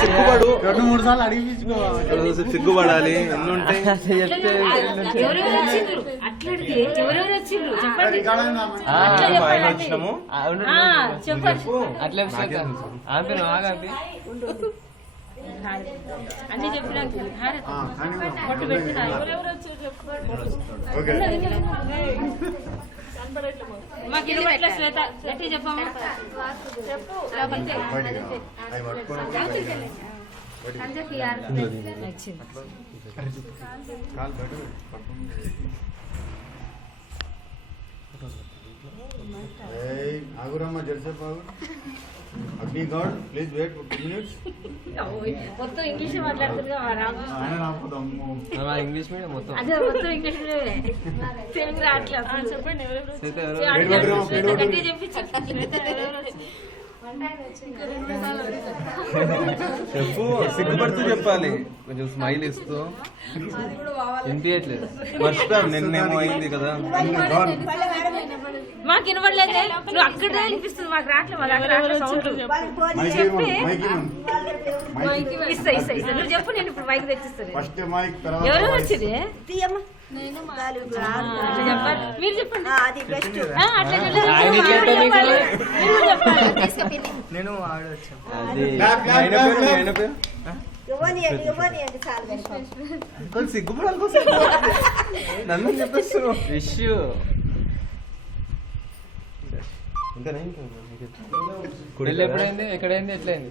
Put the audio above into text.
సిగ్గుపడు 2-3 సార్లు అడిగించుకోవాలి, సిగ్గుపడాలి. ఎన్ని ఉంటాయి చెప్తే ఆయన వచ్చినాము అట్లా అన్ని చెప్పినాక మాకు ఇవ్వట్లే శ్వేత గట్టి చెప్పమ్మా. ఆగురమ్మ జెర్సేపు అగ్ని గౌడ్ ప్లీజ్ వెయిట్ 2 minutes. మొత్తం ఇంగ్లీష్ మాట్లాడుతున్నా, ఇంగ్లీష్ మీడియం మొత్తం. అదే మొత్తం ఇంగ్లీష్ తెలుగు రావట్లేదు. చెప్పండి చెప్పు, సిగ్గుపడుతూ చెప్పాలి, కొంచెం స్మైల్ ఇస్తూ. వినిపించట్లేదు, మర్చిపోయాం నిన్నేమో అయింది కదా. మాకు వినపడలేదే, నువ్వు అక్కడే అనిపిస్తుంది, మాకు రావట్లేదు. ఇస్తా నువ్వు చెప్పు, నేను ఇప్పుడు మైక్ తెచ్చిస్తాను. ఎవరు వచ్చింది మీరు చెప్పండి. నేను సిగ్గుపడాలి కోసం నన్ను చెప్పేస్తున్నావు. విష్ ఇంకా ఎప్పుడైంది, ఎక్కడైంది, ఎట్లయింది?